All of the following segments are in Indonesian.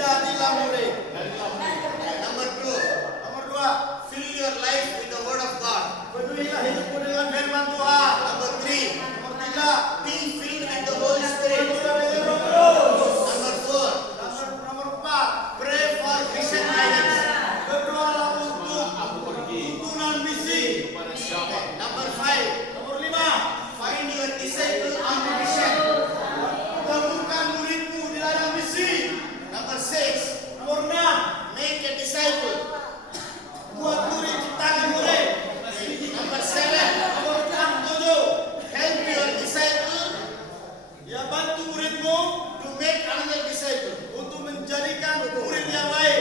Jadilah murid. Number two. Nomor 2, Fill your life with the word of God. penuhilah hidupmu dengan firman Tuhan. Number three. Nomor 3, Be filled with the Holy Spirit. dengan Roh Kudus. Number four. Nomor 4, Pray for mission guidance. berdoalah untuk tuntunan misi. Number five. Nomor 5, Find your disciple on the mission. temukan muridmu di ladang misi. Number six. Nomor 6, Make a disciple. buat murid, ciptakan murid. Number seven. Nomor 7, Help your disciple ya bantu muridmu to make another disciple. untuk menjadikan murid yang lain.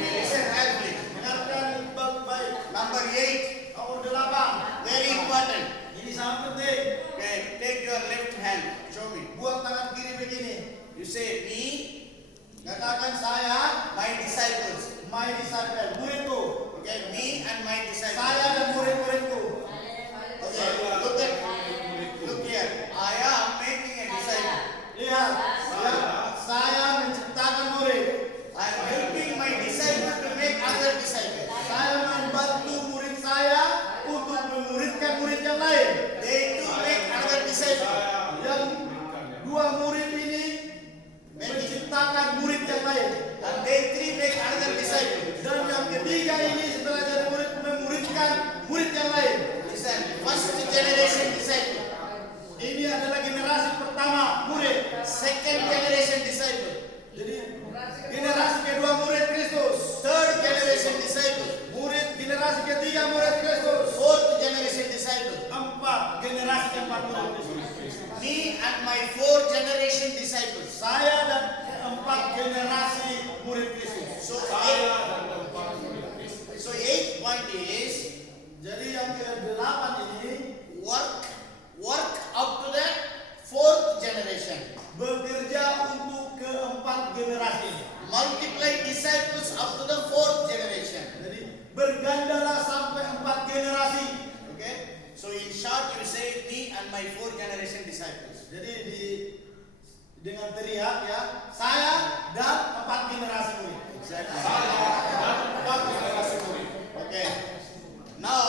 Listen carefully. Dengarkan baik-baik. Number eight. Nomor 8, Very important. ini sangat penting. Okay, take your left hand. Show me. Buat tangan kiri begini. You say me, Katakan saya, my disciples. my disciple, muridku. Okay, me and my disciples. Saya dan murid-muridku. Okay, look here. I am making a disciple. Lihat, ya, saya menciptakan murid. I am helping my disciple to make other disciples. Saya membantu murid saya untuk memuridkan murid yang lain. They too make another disciple. Yang dua murid ini menciptakan murid yang lain. And they three make another disciple. Dan yang ketiga ini setelah jadi murid memuridkan murid yang lain. Listen, first generation disciple. Ini adalah generasi pertama murid. Second generation disciple. Jadi generasi kedua murid Kristus. Third generation disciple. Murid generasi ketiga murid Kristus. Fourth generation disciple. Generasi keempat murid Kristus. Me and my four generation disciples. Saya dan keempat generasi murid Kristus. So eighth point is Jadi yang ke-8 ini work up to the fourth generation. bekerja untuk keempat generasi. Multiply disciples up to the fourth generation. Jadi bergandalah sampai 4 generasi. Okay? So in short, you say me and my four generation disciples. Jadi dengan teriak ya, saya dan 4 generasi murid. Exactly. Okay. Now,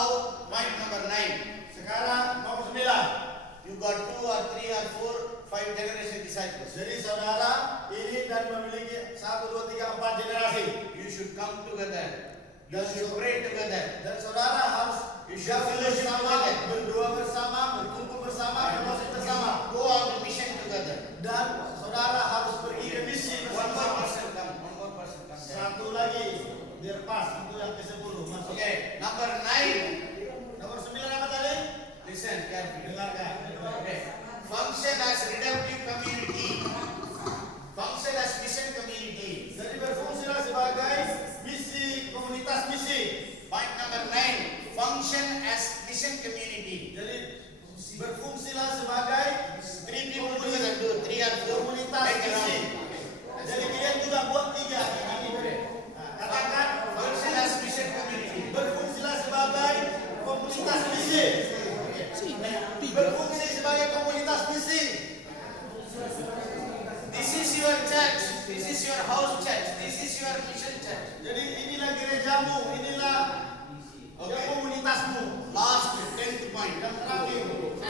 point number 9. Sekarang nomor 9. You got 2 or 3 or 4, 5 generation disciples. Jadi saudara ini dan memiliki 1, 2, 3, 4 generasi. You should come together. You should pray together. Dan saudara harus fellowship bersama, together. berdoa bersama, berkumpul bersama, fellowship bersama. Go on the mission together. Dan saudara harus pergi ke misi One more bersama. person come. One more person come. Satu lagi biar pas untuk yang ke-10 masuk. Okay. Number 9. Nomor 9 apa tadi? Listen carefully. Dengarkan. Okay. Function as redemptive community. Function as mission community. Jadi berfungsilah sebagai misi, komunitas misi. Point number 9. Function as mission community. Jadi berfungsilah sebagai 3 people together do 3 or 4. komunitas Take misi. around. Jadi kalian juga buat 3. Nah, katakan Function as mission community. berfungsilah sebagai komunitas misi. Berfungsi sebagai komunitas misi. This is your church. This is your house church. This is your mission church. Jadi inilah gerejamu, inilah ya, komunitasmu. Last 10th point. Yang terakhir, 10.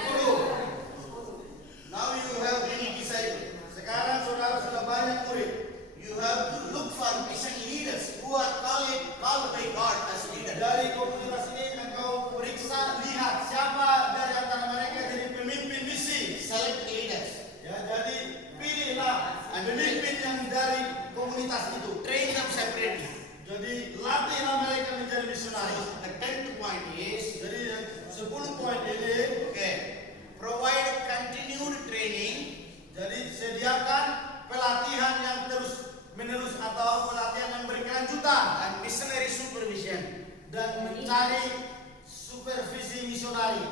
Now you have many disciples. Sekarang saudara sudah banyak murid. You have to look for mission leaders who are called by God as leaders. Dari komunitas ini engkau periksa, lihat siapa dari antara mereka jadi pemimpin misi. Select leaders. Ya, jadi pilihlah pemimpin yang dari komunitas itu. Train them separately. Jadi latihlah mereka menjadi misionaris. The 10th point is, Jadi 10 poin ini, okay, provide continued training. jadi sediakan pelatihan yang terus menerus atau pelatihan yang berkelanjutan And missionary supervision. dan mencari supervisi misionari.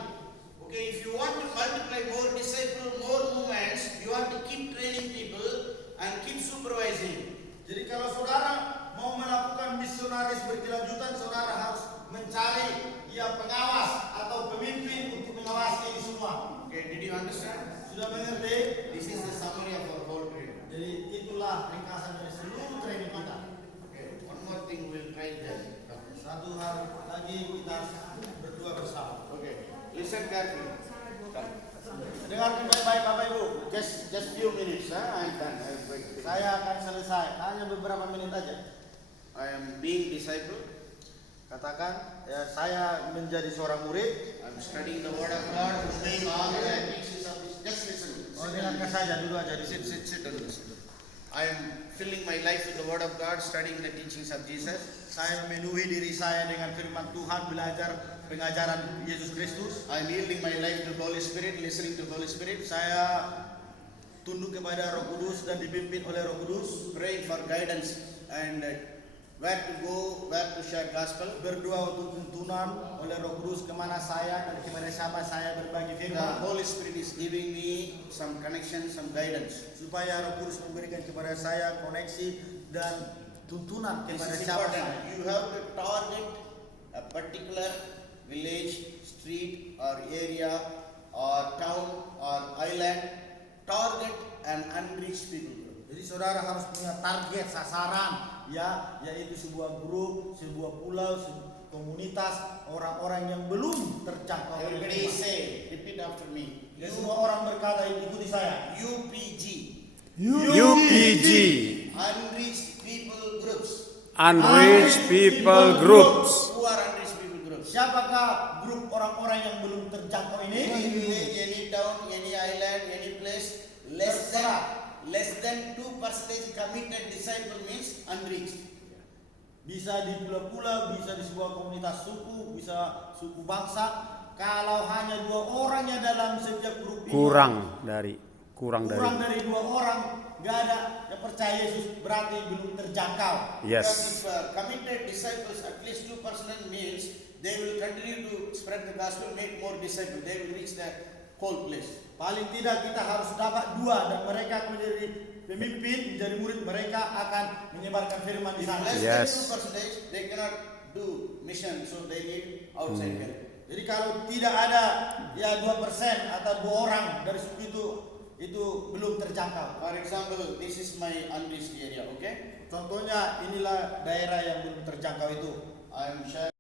Okay, if you want to multiply more disciples, more movements, you have to keep training people and keep supervising. Jadi kalau saudara mau melakukan misionaris berkelanjutan, saudara harus mencari ya pengawas atau pemimpin untuk mengawasi ini semua. Okay, did you understand? Sudah mengerti? This is the summary of our whole training. Jadi itulah ringkasan dari seluruh training. lagi kita berdua bersama. Okay. Listen carefully. Come. Dengarkan baik-baik Bapak Ibu. Just few minutes. I'm done. I'm going. Saya akan selesai. Hanya beberapa menit aja. I am being disciple. Katakan, ya, saya menjadi seorang murid. I'm studying the word of God, obeying all the teachings of this. Just listen. Oh, dengarkan saja dulu aja di Sit, situ. sit, sit and listen. I am filling my life with the word of God, studying the teachings of Jesus. Saya memenuhi diri saya dengan firman Tuhan, belajar pengajaran Yesus Kristus. I'm yielding my life to Holy Spirit, listening to Holy Spirit, Saya tunduk kepada Roh Kudus dan dipimpin oleh Roh Kudus. praying for guidance and where to go, where to share gospel. Berdoa untuk tuntunan oleh Roh Kudus kemana saya dan kepada siapa saya berbagi The firman. Holy Spirit is giving me some connection, some guidance. Supaya Roh Kudus memberikan kepada saya koneksi dan tuntunan This kepada is siapa important. saya. You have to target a particular village, street, or area, or town, or island. Target an unreached people group. Jadi saudara harus punya target sasaran, ya, yaitu sebuah grup, sebuah pulau, sebuah komunitas orang-orang yang belum terjangkau oleh Everybody firman. say, repeat after me. Dan semua orang berkata, ikuti saya. UPG, UPG, unreached people groups. Unreached People Groups. Who are unreached people groups? Siapakah grup orang-orang yang belum terjangkau Any ini? village, any town, any island, any place, less than 2% committed disciple means unreached. Bisa di pulau-pulau, bisa di sebuah komunitas suku, bisa suku bangsa. Kalau hanya 2 orang yang dalam setiap grup ini, Kurang kurang dari. dari 2 orang, nggak ada yang percaya Yesus, berarti belum terjangkau. Yes. Because if committed disciples, at least 2% means they will continue to spread the gospel, make more disciples. They will reach the whole place. Paling tidak kita harus dapat 2 dan mereka menjadi pemimpin, menjadi murid, mereka akan menyebarkan firman di If sana. less Yes. than 2%, they cannot do mission, so they need outside help. Jadi kalau tidak ada ya 2% atau 2 orang dari suku itu belum terjangkau. For example, this is my unreached area, okay? Contohnya inilah daerah yang belum terjangkau itu. I am sharing